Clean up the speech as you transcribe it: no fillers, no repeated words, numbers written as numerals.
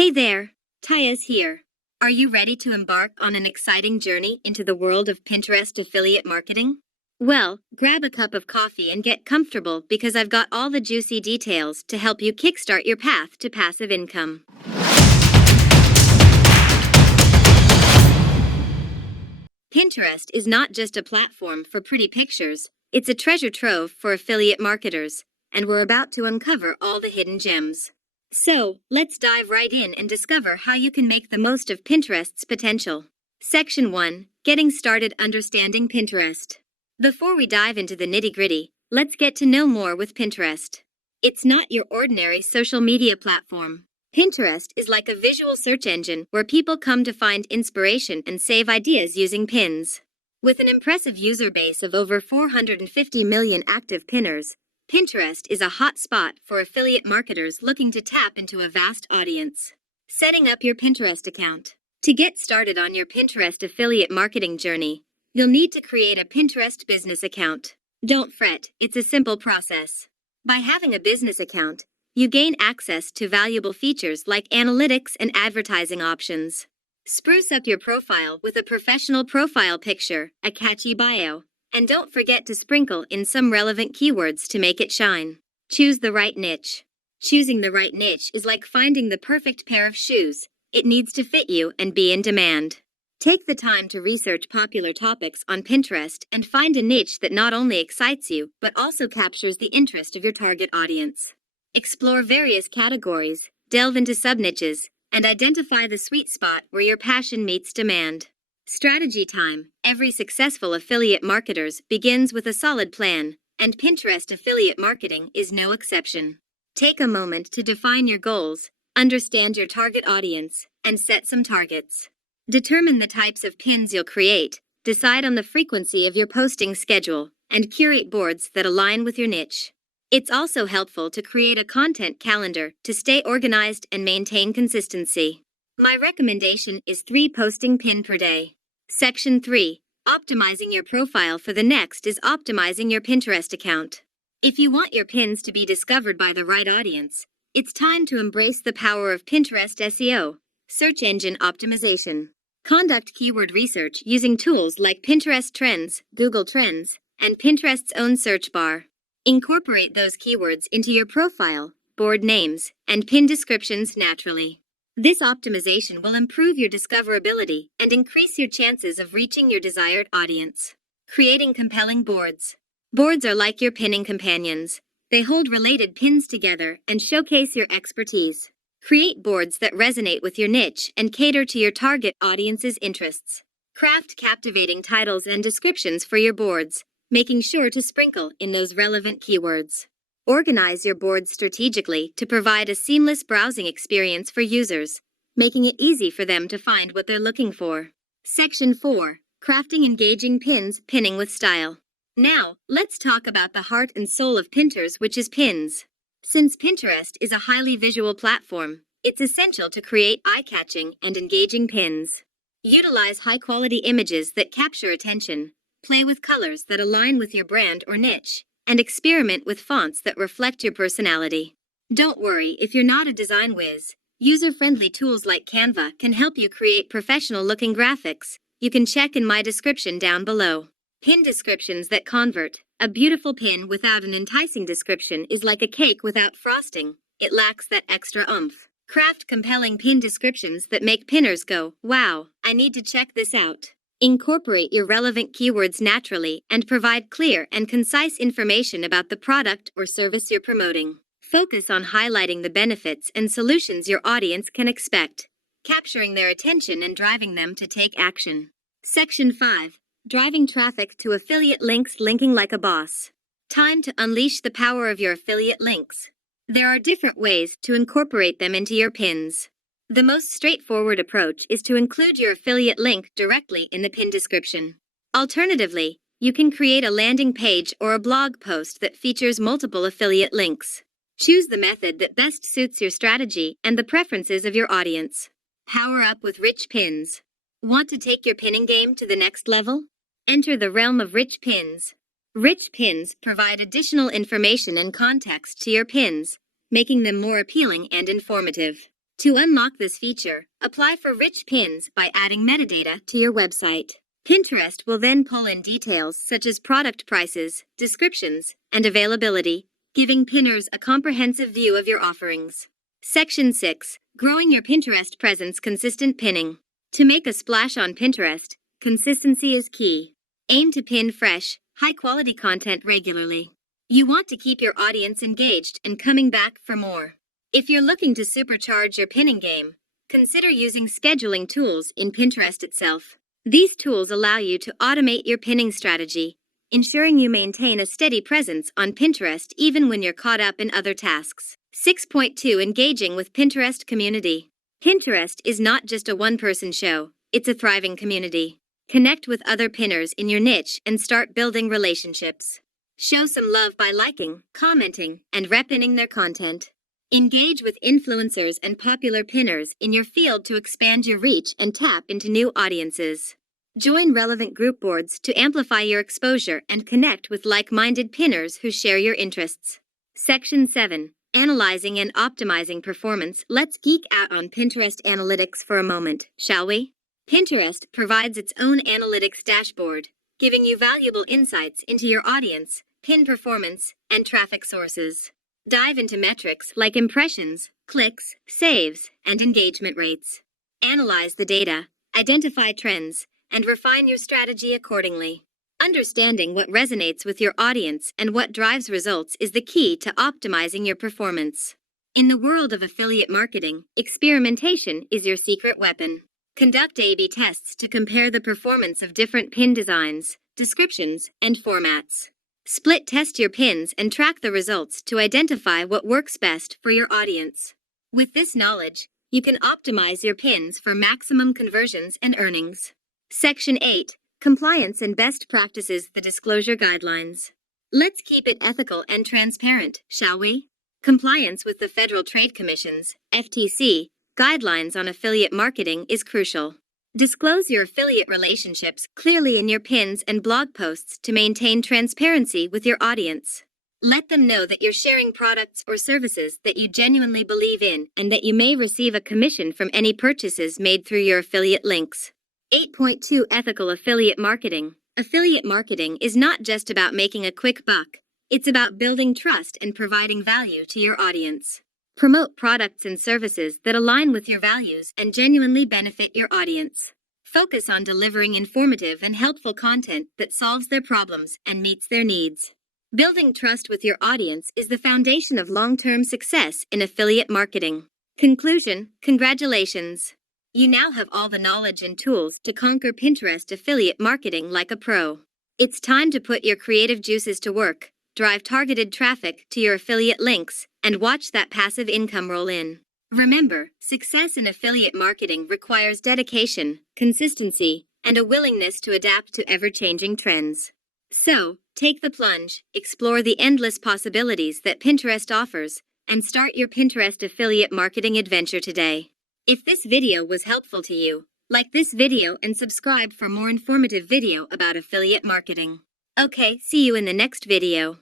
Hey there, Tyas here. Are you ready to embark on an exciting journey into the world of Pinterest affiliate marketing? Well, grab a cup of coffee and get comfortable because I've got all the juicy details to help you kickstart your path to passive income. Pinterest is not just a platform for pretty pictures, it's a treasure trove for affiliate marketers, and we're about to uncover all the hidden gems. So, let's dive right in and discover how you can make the most of Pinterest's potential. Section 1. Getting started understanding Pinterest. Before we dive into the nitty-gritty, let's get to know more with Pinterest. It's not your ordinary social media platform. Pinterest is like a visual search engine where people come to find inspiration and save ideas using pins. With an impressive user base of over 450 million active pinners, Pinterest is a hot spot for affiliate marketers looking to tap into a vast audience. Setting up your Pinterest account. To get started on your Pinterest affiliate marketing journey, you'll need to create a Pinterest business account. Don't fret, it's a simple process. By having a business account, you gain access to valuable features like analytics and advertising options. Spruce up your profile with a professional profile picture, a catchy bio, and don't forget to sprinkle in some relevant keywords to make it shine. Choose the right niche. Choosing the right niche is like finding the perfect pair of shoes. It needs to fit you and be in demand. Take the time to research popular topics on Pinterest and find a niche that not only excites you, but also captures the interest of your target audience. Explore various categories, delve into sub-niches, and identify the sweet spot where your passion meets demand. Strategy time. Every successful affiliate marketer begins with a solid plan, and Pinterest affiliate marketing is no exception. Take a moment to define your goals, understand your target audience, and set some targets. Determine the types of pins you'll create, decide on the frequency of your posting schedule, and curate boards that align with your niche. It's also helpful to create a content calendar to stay organized and maintain consistency. My recommendation is 3 posting pin per day. Section 3. Optimizing your profile for the next is optimizing your Pinterest account. If you want your pins to be discovered by the right audience, it's time to embrace the power of Pinterest SEO, search engine optimization. Conduct keyword research using tools like Pinterest Trends, Google Trends, and Pinterest's own search bar. Incorporate those keywords into your profile, board names, and pin descriptions naturally. This optimization will improve your discoverability and increase your chances of reaching your desired audience. Creating compelling boards. Boards are like your pinning companions. They hold related pins together and showcase your expertise. Create boards that resonate with your niche and cater to your target audience's interests. Craft captivating titles and descriptions for your boards, making sure to sprinkle in those relevant keywords. Organize your boards strategically to provide a seamless browsing experience for users, making it easy for them to find what they're looking for. Section 4. Crafting engaging pins, pinning with style. Now, let's talk about the heart and soul of Pinters, which is pins. Since Pinterest is a highly visual platform, it's essential to create eye-catching and engaging pins. Utilize high-quality images that capture attention. Play with colors that align with your brand or niche, and experiment with fonts that reflect your personality. Don't worry if you're not a design whiz. User-friendly tools like Canva can help you create professional-looking graphics. You can check in my description down below. Pin descriptions that convert. A beautiful pin without an enticing description is like a cake without frosting. It lacks that extra oomph. Craft compelling pin descriptions that make pinners go, "Wow, I need to check this out." Incorporate your relevant keywords naturally and provide clear and concise information about the product or service you're promoting. Focus on highlighting the benefits and solutions your audience can expect, capturing their attention and driving them to take action. Section 5. Driving traffic to affiliate links, linking like a boss. Time to unleash the power of your affiliate links. There are different ways to incorporate them into your pins. The most straightforward approach is to include your affiliate link directly in the pin description. Alternatively, you can create a landing page or a blog post that features multiple affiliate links. Choose the method that best suits your strategy and the preferences of your audience. Power up with rich pins. Want to take your pinning game to the next level? Enter the realm of rich pins. Rich pins provide additional information and context to your pins, making them more appealing and informative. To unlock this feature, apply for rich pins by adding metadata to your website. Pinterest will then pull in details such as product prices, descriptions, and availability, giving pinners a comprehensive view of your offerings. Section 6. Growing your Pinterest presence. Consistent pinning. To make a splash on Pinterest, consistency is key. Aim to pin fresh, high-quality content regularly. You want to keep your audience engaged and coming back for more. If you're looking to supercharge your pinning game, consider using scheduling tools in Pinterest itself. These tools allow you to automate your pinning strategy, ensuring you maintain a steady presence on Pinterest even when you're caught up in other tasks. 6.2. Engaging with Pinterest community. Pinterest is not just a one-person show, it's a thriving community. Connect with other pinners in your niche and start building relationships. Show some love by liking, commenting, and repinning their content. Engage with influencers and popular pinners in your field to expand your reach and tap into new audiences. Join relevant group boards to amplify your exposure and connect with like-minded pinners who share your interests. Section 7. Analyzing and optimizing performance. Let's geek out on Pinterest analytics for a moment, shall we? Pinterest provides its own analytics dashboard, giving you valuable insights into your audience, pin performance, and traffic sources. Dive into metrics like impressions, clicks, saves, and engagement rates. Analyze the data, identify trends, and refine your strategy accordingly. Understanding what resonates with your audience and what drives results is the key to optimizing your performance. In the world of affiliate marketing, experimentation is your secret weapon. Conduct A/B tests to compare the performance of different pin designs, descriptions, and formats. Split test your pins and track the results to identify what works best for your audience. With this knowledge, you can optimize your pins for maximum conversions and earnings. Section 8. Compliance and best practices. The disclosure guidelines. Let's keep it ethical and transparent, shall we? Compliance with the Federal Trade Commission's (FTC) guidelines on affiliate marketing is crucial. Disclose your affiliate relationships clearly in your pins and blog posts to maintain transparency with your audience. Let them know that you're sharing products or services that you genuinely believe in and that you may receive a commission from any purchases made through your affiliate links. 8.2. Ethical affiliate marketing. Affiliate marketing is not just about making a quick buck. It's about building trust and providing value to your audience. Promote products and services that align with your values and genuinely benefit your audience. Focus on delivering informative and helpful content that solves their problems and meets their needs. Building trust with your audience is the foundation of long-term success in affiliate marketing. Conclusion. Congratulations! You now have all the knowledge and tools to conquer Pinterest affiliate marketing like a pro. It's time to put your creative juices to work, drive targeted traffic to your affiliate links, and watch that passive income roll in. Remember, success in affiliate marketing requires dedication, consistency, and a willingness to adapt to ever-changing trends. So, take the plunge, explore the endless possibilities that Pinterest offers, and start your Pinterest affiliate marketing adventure today. If this video was helpful to you, like this video and subscribe for more informative video about affiliate marketing. Okay, see you in the next video.